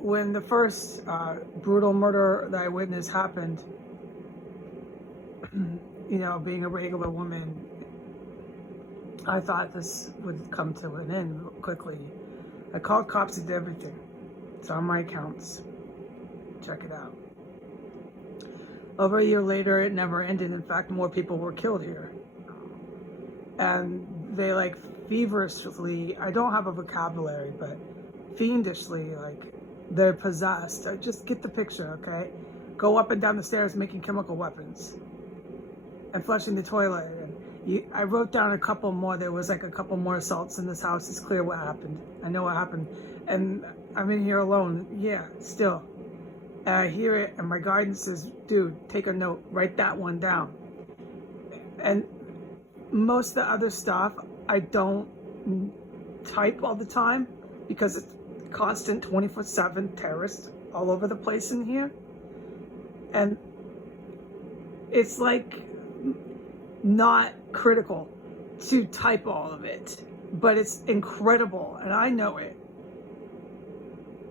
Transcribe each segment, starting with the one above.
when the first brutal murder that I witnessed happened, you know, being a regular woman, I thought this would come to an end quickly. I called cops and did everything. It's on my accounts. Check it out. Over a year later, it never ended. In fact, more people were killed here. And they like feverishly, I don't have a vocabulary, but fiendishly, like they're possessed. Just get the picture, okay? Go up and down the stairs making chemical weapons and flushing the toilet. And I wrote down a couple more. There was like a couple more assaults in this house. It's clear what happened. I know what happened. And I'm in here alone. Yeah, still. And I hear it, and my guidance says, dude, take a note. Write that one down. And most of the other stuff, I don't type all the time because it's constant 24/7 terrorists all over the place in here. And it's like not critical to type all of it, but it's incredible, and I know it,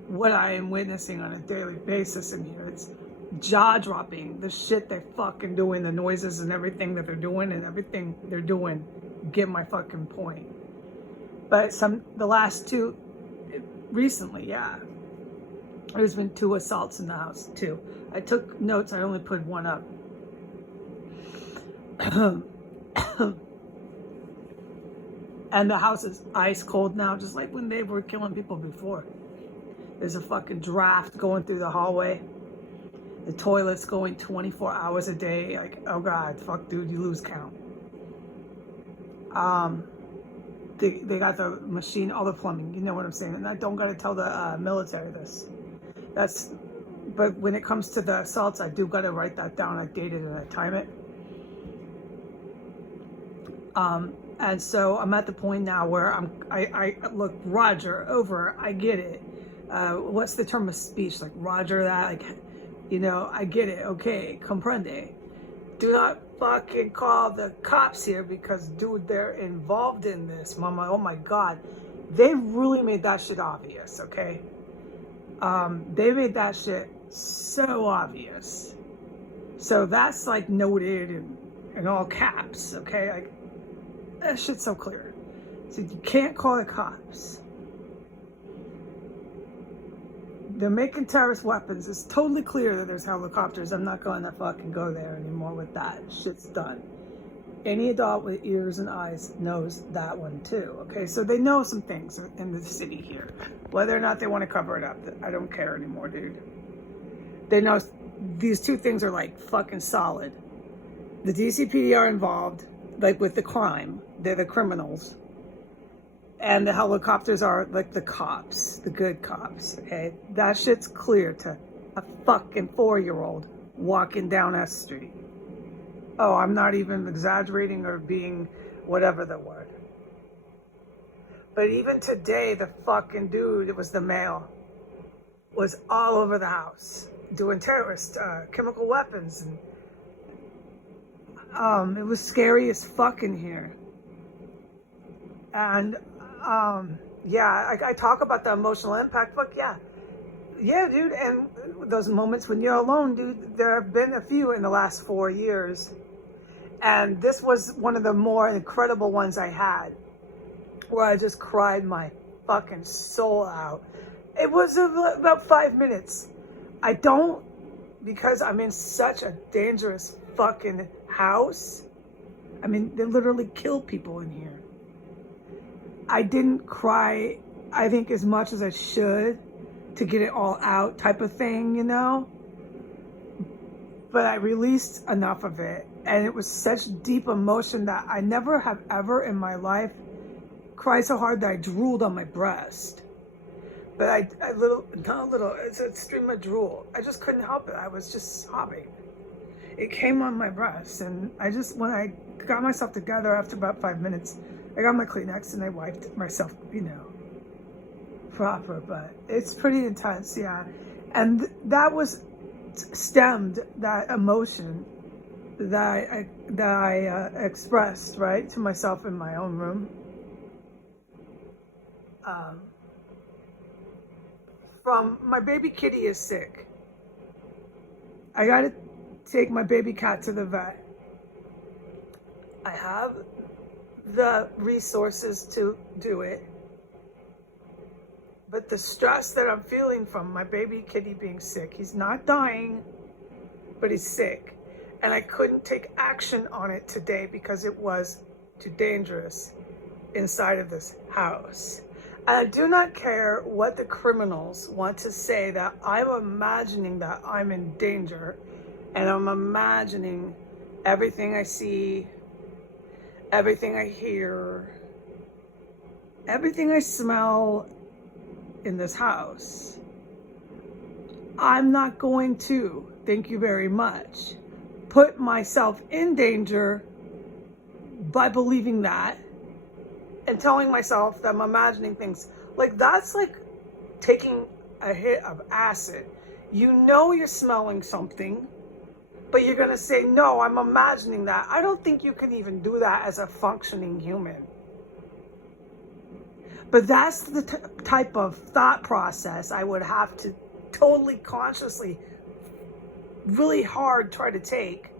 what I am witnessing on a daily basis in here. It's jaw-dropping, the shit they're fucking doing, the noises and everything that they're doing, and everything they're doing, get my fucking point. But the last two, recently, yeah, there's been 2 assaults in the house, 2. I took notes, I only put 1 up. And the house is ice cold now, just like when they were killing people before. There's a fucking draft going through the hallway. The toilet's going 24 hours a day. Like, oh God, fuck dude, you lose count. They got the machine, all the plumbing, you know what I'm saying? And I don't gotta tell the military this. But when it comes to the assaults, I do gotta write that down. I date it and I time it. And so I'm at the point now where I look, Roger, over, I get it. What's the term of speech? Like, Roger that, like, you know, I get it. Okay, comprende. Do not fucking call the cops here because, dude, they're involved in this, mama. Oh my God. They really made that shit obvious, okay? They made that shit so obvious. So that's like noted in all caps, okay? Like, that shit's so clear. So you can't call the cops. They're making terrorist weapons. It's totally clear that there's helicopters. I'm not going to fucking go there anymore with that. Shit's done. Any adult with ears and eyes knows that one too. Okay, so they know some things in the city here. Whether or not they want to cover it up, I don't care anymore, dude. They know these 2 things are like fucking solid. The DCPD are involved, like with the crime. They're the criminals. And the helicopters are like the cops, the good cops, okay? That shit's clear to a fucking 4-year-old walking down S Street. Oh, I'm not even exaggerating or being whatever the word. But even today, the fucking dude, it was the male, was all over the house doing terrorist chemical weapons. And it was scary as fuck in here. And yeah, I talk about the emotional impact, but yeah, dude, and those moments when you're alone, dude, there have been a few in the last 4 years, and this was one of the more incredible ones I had, where I just cried my fucking soul out. It was about 5 minutes. I don't, because I'm in such a dangerous fucking house. I mean, they literally kill people in here. I didn't cry, I think, as much as I should to get it all out type of thing, you know? But I released enough of it, and it was such deep emotion that I never have ever in my life cried so hard that I drooled on my breast. But it's a stream of drool. I just couldn't help it. I was just sobbing. It came on my breast, and when I got myself together after about 5 minutes, I got my Kleenex and I wiped myself, you know, proper, but it's pretty intense, yeah. And that was stemmed, that emotion that I expressed, right, to myself in my own room. from my baby kitty is sick. I gotta take my baby cat to the vet. I have the resources to do it. But the stress that I'm feeling from my baby kitty being sick, he's not dying, but he's sick. And I couldn't take action on it today because it was too dangerous inside of this house. And I do not care what the criminals want to say, that I'm imagining that I'm in danger, and I'm imagining everything I see, everything I hear, everything I smell in this house. I'm not going to, thank you very much, put myself in danger by believing that and telling myself that I'm imagining things. Like, that's like taking a hit of acid. You know you're smelling something, but you're gonna say, no, I'm imagining that. I don't think you can even do that as a functioning human. But that's the type of thought process I would have to totally consciously, really hard try to take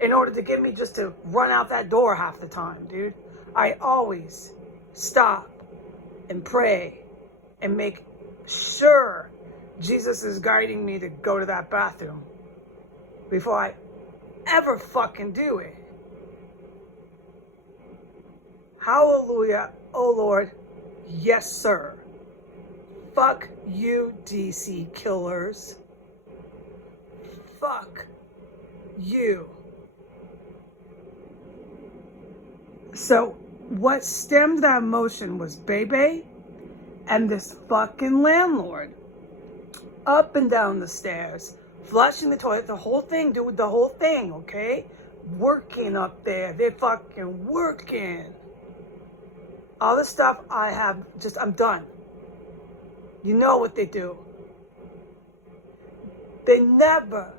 in order to get me just to run out that door half the time, dude. I always stop and pray and make sure Jesus is guiding me to go to that bathroom before I ever fucking do it. Hallelujah, oh Lord. Yes, sir. Fuck you, DC killers. Fuck you. So what stemmed that emotion was Bebe and this fucking landlord. Up and down the stairs, flushing the toilet, the whole thing, dude, the whole thing, okay? Working up there. They're fucking working. All the stuff I have, I'm done. You know what they do. They never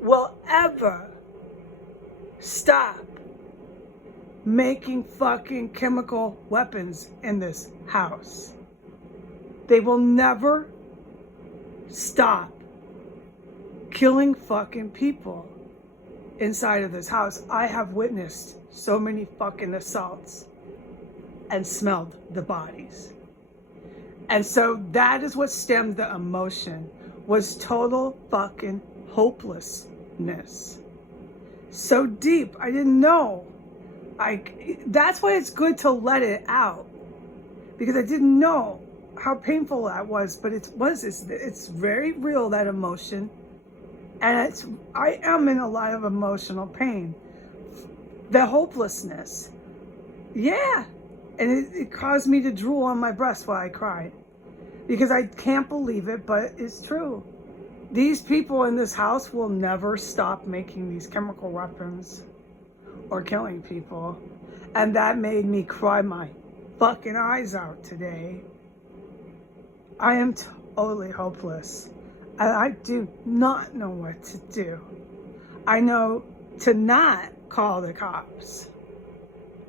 will ever stop making fucking chemical weapons in this house. They will never stop killing fucking people inside of this house. I have witnessed so many fucking assaults and smelled the bodies. And so that is what stemmed the emotion, was total fucking hopelessness. So deep, I didn't know. That's why it's good to let it out, because I didn't know how painful that was, but it's very real, that emotion. And I am in a lot of emotional pain. The hopelessness. Yeah. And it caused me to drool on my breast while I cried, because I can't believe it, but it's true. These people in this house will never stop making these chemical weapons or killing people. And that made me cry my fucking eyes out today. I am totally hopeless. And I do not know what to do. I know to not call the cops.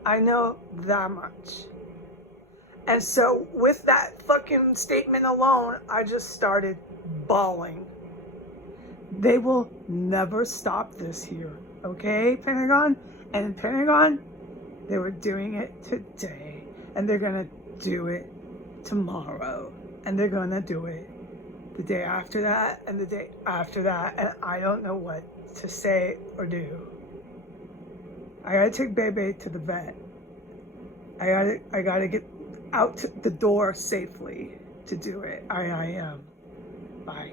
I know that much. And so with that fucking statement alone, I just started bawling. They will never stop this here. Okay, Pentagon? And in Pentagon, they were doing it today. And they're going to do it tomorrow. And they're going to do it the day after that and the day after that. And I don't know what to say or do. I gotta take Bebe to the vet. I gotta get out to the door safely to do it. I am. Bye.